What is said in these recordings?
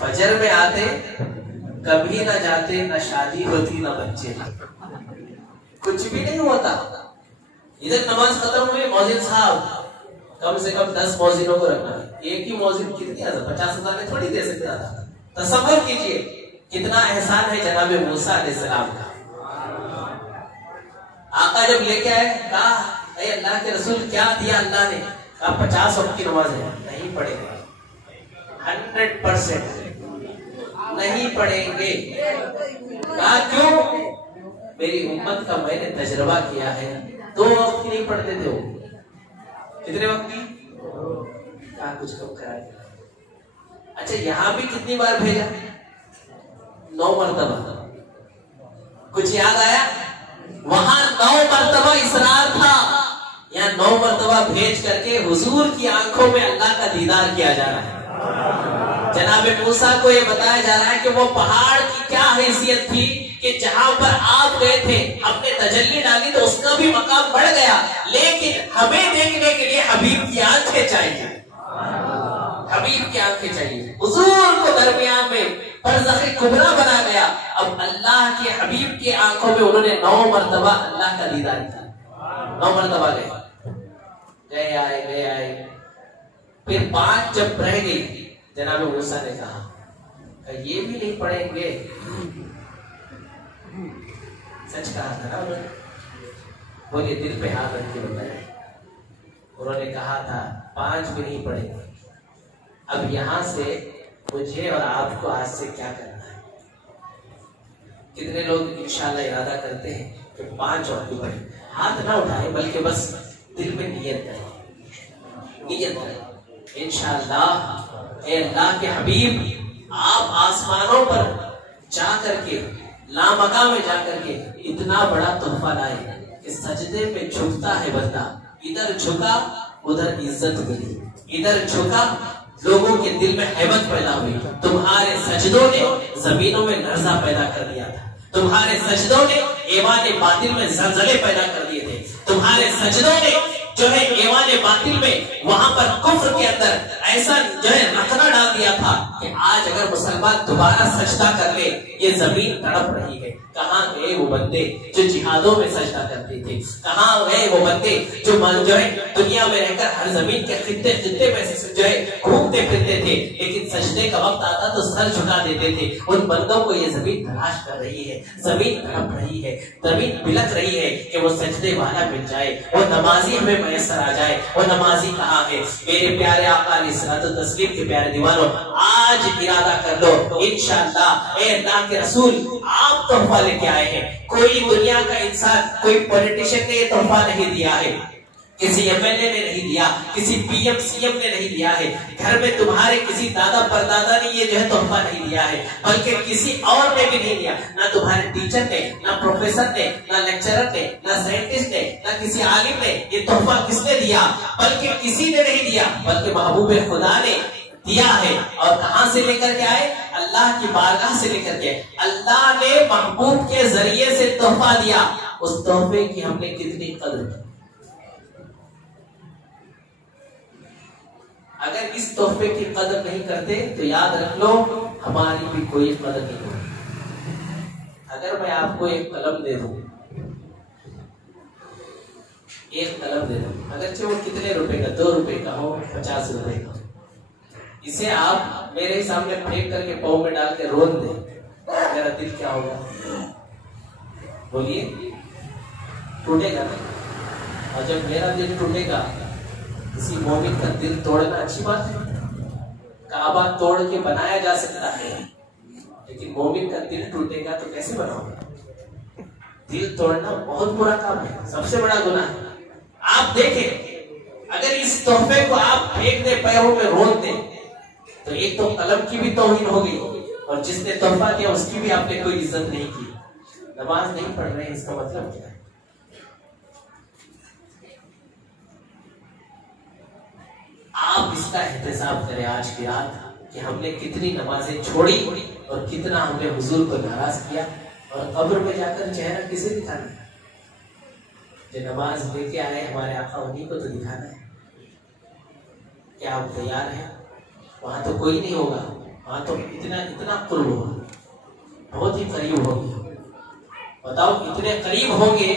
फजर में आते, कभी ना जाते, ना शादी होती ना बच्चे, कुछ भी नहीं होता। इधर नमाज खत्म हुई, मौजिन साहब कम से कम 10 मौजिनों को रखना है। एक ही मौजिन कितनी 50,000 में थोड़ी दे सकता था। तसव्वुर कीजिए कितना एहसान है जनाब मूसा अलैहिस्सलाम का। आका जब लेके आए, कहा अरे अल्लाह के रसूल क्या दिया अल्लाह ने? कहा 50 वक्त की नमाज है। नहीं पढ़ेंगे, 100% नहीं पढ़ेंगे। कहा क्यों? मेरी उम्मत का मैंने तजर्बा किया है, 2 वक्त की नहीं पढ़ते थे वो। कितने वक्त की? क्या कुछ कम कराए। अच्छा यहां भी कितनी बार भेजा? 9 मरतबा। कुछ याद आया? वहां 9 मरतबा इसरार था, यहाँ 9 मरतबा भेज करके हुजूर की आंखों में अल्लाह का दीदार किया जा रहा है। जनाब मूसा को यह बताया जा रहा है कि वो पहाड़ की क्या हैसियत थी कि जहां पर आप गए थे हमने तजल्ली डाली तो उसका भी मकाम बढ़ गया, लेकिन हमें देखने के लिए हबीब की आंखें चाहिए, हबीब की आंखें चाहिए। हुजूर को दरमियान में बरज़ख़ कुबरा बना गया। अब अल्लाह के हबीब की आंखों में उन्होंने 9 मरतबा अल्लाह का दीदार किया। 9 मरतबा गए आए। फिर 5 जब रह गई, जनाब मूसा ने कहा ये भी नहीं पढ़ेंगे। सच कहा था ना उन्होंने, बोलिए दिल पे हाथ रख के बताया। उन्होंने कहा था 5 भी नहीं पढ़ेंगे। अब यहां से मुझे और आपको आज से क्या करना है? कितने लोग इंशाल्लाह इरादा करते हैं कि 5 वक्त भी पढ़ें? हाथ ना उठाए बल्कि बस दिल में नियत करें, नियत करें इंशाल्लाह। अल्लाह के हबीब आप आसमानों पर जा करके, लामका में जा करके इतना बड़ा तोहफा लाए कि सजदे पे झुकता है बंदा। इधर झुका उधर इज्जत मिली, इधर झुका लोगों के दिल में हैबत पैदा हुई। तुम्हारे सजदों ने जमीनों में लर्जा पैदा कर दिया था, तुम्हारे सजदों ने ऐवान बातिल में जलजले पैदा कर दिए थे, तुम्हारे सजदों ने जो है ऐवान बातिल में वहां पर कुफ्र के अंदर ऐसा जो है रखना डाल दिया था कि आज अगर मुसलमान दोबारा सजदा कर ले ये जमीन तड़प रही है। कहाँ गए वो बंदे जो जिहादों में सजदा करते थे? कहाँ गए वो बंदे जो है दुनिया में रहकर हर जमीन के खित्ते खित्ते में जो है घूमते फिरते थे, लेकिन सजदे का वक्त आता तो सर झुका देते थे। उन बंदों को ये जमीन तलाश कर रही है, जमीन तड़प रही है, जमीन बिलख रही है कि वो सजदे वाला मिल जाए, वो नमाजी हमें मैसर आ जाए। वो नमाजी कहाँ है? मेरे प्यारे आका तस्लीम के प्यारे दीवानों, आज इरादा कर लो इंशाअल्लाह अल्लाह के रसूल आप तोहफा लेके आए हैं। कोई दुनिया का इंसान, कोई पॉलिटिशियन ने ये तोहफा नहीं दिया है, किसी एमएलए ने नहीं दिया, किसी पीएम सीएम ने नहीं दिया है, घर में तुम्हारे किसी दादा परदादा ने ये जो है तोहफा नहीं दिया है, बल्कि किसी और ने भी नहीं दिया। ना तुम्हारे टीचर ने, ना प्रोफेसर ने, ना लेक्चरर ने, ना साइंटिस्ट ने, ना किसी आलिम ने। ये तोहफा किसने दिया? बल्कि किसी ने नहीं दिया, बल्कि महबूब खुदा ने दिया है। और कहां से लेकर के आए? अल्लाह की बारगाह से लेकर के। अल्लाह ने महबूब के जरिए से तोहफा दिया, उस तोहफे की हमने कितनी कदर की। अगर इस तोहफे की कदर नहीं करते तो याद रख लो हमारी भी कोई कदर नहीं होगी। अगर मैं आपको एक कलम दे दूं, एक कलम दे दूं, अगरचे वो कितने रुपए का, 2 रुपए का हो, 50 रुपए का, इसे आप मेरे सामने फेंक करके पाँव में डाल के रोन दे, मेरा दिल क्या होगा? बोलिए, टूटेगा ना। और जब मेरा दिल टूटेगा, किसी मोमिन का दिल तोड़ना अच्छी बात है। काबा तोड़ के बनाया जा सकता है, लेकिन मोमिन का दिल टूटेगा तो कैसे बनाओगे? दिल तोड़ना बहुत बुरा काम है, सबसे बड़ा गुनाह है। आप देखें, अगर इस तोहफे को आप फेंक दे, पैरों में रोन दे, तो एक तो कलम की भी तौहीन होगी और जिसने तोहफा दिया उसकी भी आपने कोई इज्जत नहीं की। नमाज नहीं पढ़ रहे, इसका मतलब क्या है? आप इसका एहतसाब करें आज की रात कि हमने कितनी नमाजें छोड़ी और कितना हमने हुजूर को नाराज किया, और कब्र में जाकर चेहरा किसे दिखाना है? जो नमाज लेके आए हमारे आका, उन्हीं को तो दिखाना है। क्या आप तैयार हैं? वहां तो कोई नहीं होगा, हाँ तो इतना इतना कुर्ब हो, बहुत ही करीब होंगे। बताओ इतने करीब होंगे,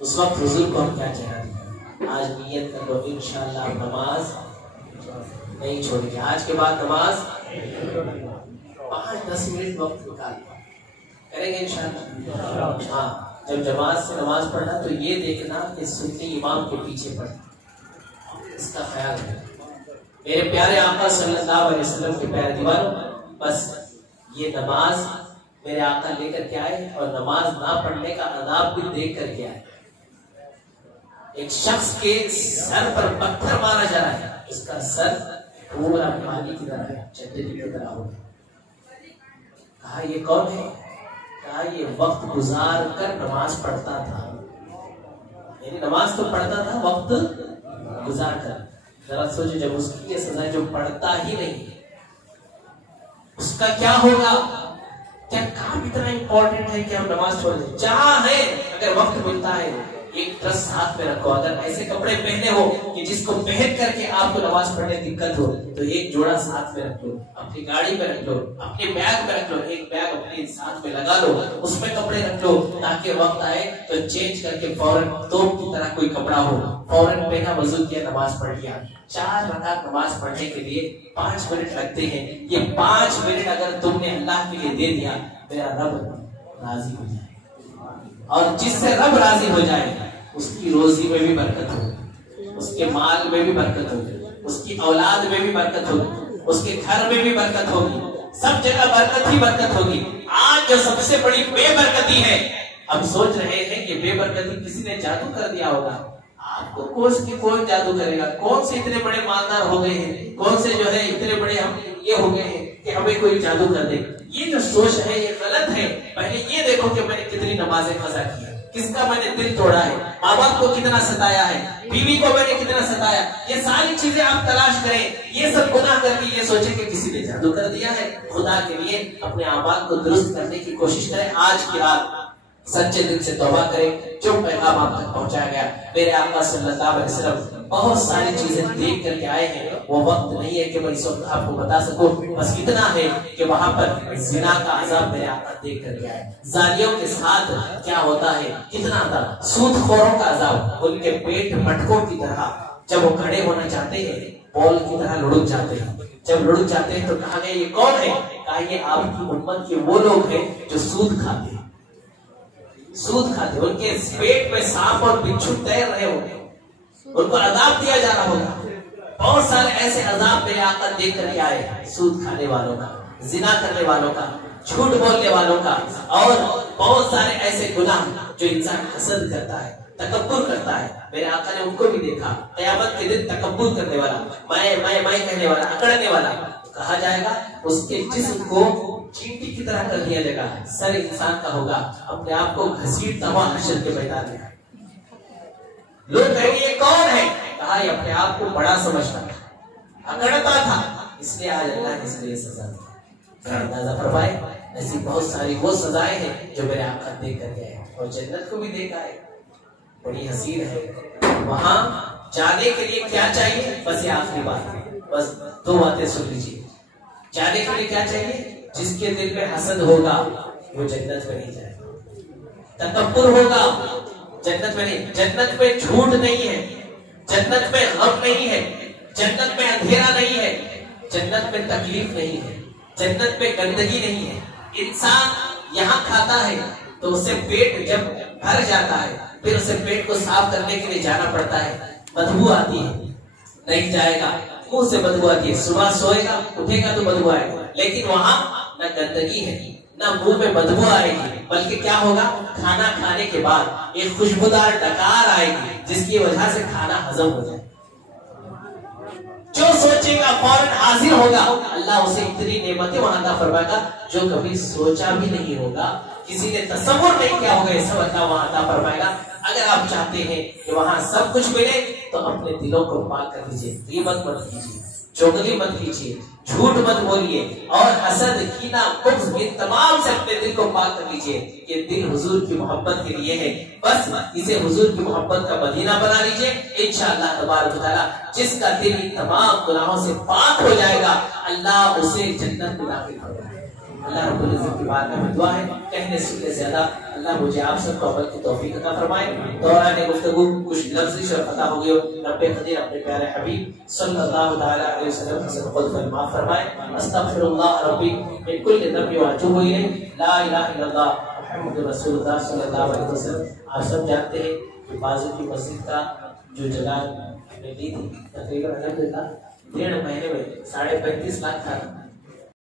उस वक्त हुजूर को हम क्या चाहेंगे? आज नियत कर लो इंशाअल्लाह नमाज नहीं छोड़ेंगे, आज के बाद नमाज 5-10 मिनट वक्त निकाल करेंगे इंशाअल्लाह। हाँ, जब जमात से नमाज पढ़ना तो ये देखना कि सुन्नी इमाम के पीछे पढ़ना, इसका ख्याल रखना। मेरे प्यारे आका सल्लल्लाहु अलैहि वसल्लम के प्यारे दीवारों, बस ये नमाज मेरे आका लेकर के आए और नमाज ना पढ़ने का अदाब भी देख करके आए। एक शख्स के सर पर पत्थर मारा जा रहा है, उसका सर पूरा पानी की तरह है, चट्टी की तरह हो गया। कहा ये कौन है? कहा ये वक्त गुजार कर नमाज पढ़ता था। यानी नमाज तो पढ़ता था, वक्त गुजार कर। जरा सोचो, जब उसकी ये सजा जो पढ़ता ही नहीं, उसका क्या होगा? क्या काम इतना इंपॉर्टेंट है कि हम नमाज छोड़ दें? जहां है अगर वक्त मिलता है एक ड्रेस हाथ में रखो। अगर ऐसे कपड़े पहने हो कि जिसको पहन करके आपको नमाज पढ़ने में दिक्कत हो तो एक जोड़ा साथ में रख लो, अपनी गाड़ी में रख लो, अपने बैग में रख लो, एक बैग अपने साथ में लगा लो, उसमें कपड़े रख लो ताकि वक्त आए तो चेंज करके फौरन तोप की तरह कोई कपड़ा हो, फौरन पहना, वजू किया, नमाज पढ़ लिया। 4 रकात नमाज पढ़ने के लिए 5 मिनट लगते हैं। ये 5 मिनट अगर तुमने अल्लाह के लिए दे दिया, मेरा रब राजी हो जाए। और जिससे रब राजी हो जाए उसकी रोजी में भी बरकत होगी, उसके माल में भी बरकत होगी, उसकी औलाद में भी बरकत होगी, उसके घर में भी बरकत होगी, सब जगह बरकत ही बरकत होगी। आज जो सबसे बड़ी बेबरकती है, हम सोच रहे हैं कि बेबरकती किसी ने जादू कर दिया होगा। आपको कौन जादू करेगा? कौन से इतने बड़े मालदार हो गए हैं, कौन से जो है इतने बड़े हम ये हो गए हैं कि हमें कोई जादू कर दे? ये जो सोच है ये गलत है। पहले ये देखो कि मैंने कितनी नमाजें कज़ा की है, किसका मैंने दिल तोड़ा है, माँ बाप को कितना सताया है, बीवी को मैंने कितना सताया। ये सारी चीजें आप तलाश करें। ये सब गुनाह करके ये सोचे कि किसी ने जादू कर दिया है। खुदा के लिए अपने आमाल को दुरुस्त करने की कोशिश करें। आज की रात सच्चे दिल से तौबा करें। जो पैगाम आप तक पहुंचाया गया, मेरे आका सल्लल्लाहु अलैहि वसल्लम बहुत सारी चीजें देख करके आए हैं। वो वक्त नहीं है कि मैं इस वक्त आपको बता सकूं, बस इतना है कि वहां पर जिना का अजाब मेरे आका देख करके आए। जालियों के साथ क्या होता है, कितना था। सूदखोरों का अजाब, उनके पेट मटकों की तरह जब वो खड़े होना चाहते हैं, बॉल की तरह लुढ़क जाते हैं। जब लुढ़क जाते हैं तो कहा गया ये कौन है? कहा ये आपकी उम्मत के वो लोग हैं जो सूद खाते हैं, सूद खाते। उनके पेट में सांप और बिच्छू तैर रहे होंगे, उनको अजाब दिया जा रहा होगा। बहुत सारे ऐसे अजाब मेरे आका देख करके आए, सूद खाने वालों का, जिना करने वालों का, झूठ बोलने वालों का, और बहुत सारे ऐसे गुनाह जो इंसान हसद करता है, तकब्बुर करता है। मेरे आका ने उनको भी देखा। क़यामत के दिन तकब्बुर करने वाला, मैं कहने वाला, अकड़ने वाला, कहा जाएगा उसके जिस्म को चींटी की तरह कर दिया जाएगा। सर इंसान का होगा, अपने आप को घसीटता हुआ हशर के मैदान में। लोग कहेंगे ये कौन है? कहा ये अपने आप को बड़ा समझता था, अकड़ता था, इसलिए आज अल्लाह ने इसलिए सजा दी। अंदाजा फरमाए, ऐसी बहुत सारी वो सजाएं हैं जो मेरे आका देख कर गए। और जन्नत को भी देखा है, बड़ी हसीन है। वहां जाने के लिए क्या चाहिए? बस ये आखिरी बात है, बस 2 बातें सुन लीजिए। जाने के लिए क्या चाहिए? जिसके दिल में हसद होगा वो जन्नत में नहीं जाएगा। तकब्बुर होगा जन्नत में नहीं। जन्नत में झूठ नहीं है, जन्नत में गम नहीं है, जन्नत में अंधेरा नहीं है, जन्नत में तकलीफ नहीं है, जन्नत में गंदगी नहीं है। इंसान यहाँ खाता है तो उसे पेट जब भर जाता है, फिर उसे पेट को साफ करने के लिए जाना पड़ता है, बदबू आती है, नहीं जाएगा, मुंह से बदबू आती है। सुबह सोएगा, उठेगा तो बदबू आएगा। लेकिन वहां न गंदगी है, न मुंह में बदबू आएगी, बल्कि क्या होगा, खाना खाने के बाद एक खुशबूदार डकार आएगी जिसकी वजह से खाना हजम हो जाए। जो सोचेगा फौरन हाजिर होगा। अल्लाह उसे इतनी नेमतें वहां अता फरमाएगा जो कभी सोचा भी नहीं होगा, किसी ने तसव्वुर नहीं किया होगा। ये सब अल्लाह वहां अता फरमाएगा। अगर आप चाहते हैं कि वहां सब कुछ मिले तो अपने दिलों को पाक कर दीजिए, गीबत मत कीजिए, चुगली मत कीजिए, झूठ मत बोलिए, और हसद, कीना, बुग़्ज़, इन तमाम से अपने दिल को पाक कर लीजिए। ये दिल हुजूर की मोहब्बत के लिए है, बस इसे हुजूर की मोहब्बत का मदीना बना लीजिए। इंशाअल्लाह तबारक व तआला जिसका दिल इन तमाम गुनाहों से पाक हो जाएगा, अल्लाह उसे जन्नत में दाखिल करेगा। अल्लाह रब्बुल इज्जत की बारगाह में दुआ है, कहने से ज्यादा अल्लाह मुझे आप सबको अमल की तौफीक अता फरमाए। दौरान गुफ्तगू कुछ लफ्ज़िश और खता हो गई हो, रब्बे क़दीर अपने प्यारे हबीब सल्लल्लाहु तआला अलैहि वसल्लम से क़ुद माफ फरमाए। अस्तगफिरुल्लाह रब्बी मिन कुल्लि ज़ंबि व अतूबु इलैहि, ला इलाहा इल्लल्लाह मुहम्मदुर रसूलुल्लाह सल्लल्लाहु अलैहि वसल्लम। आप सब जानते हैं कि बाजू की मस्जिद का जो जगह हमने ली थी, तकरीबन 1.5 महीने में 35.5 लाख था।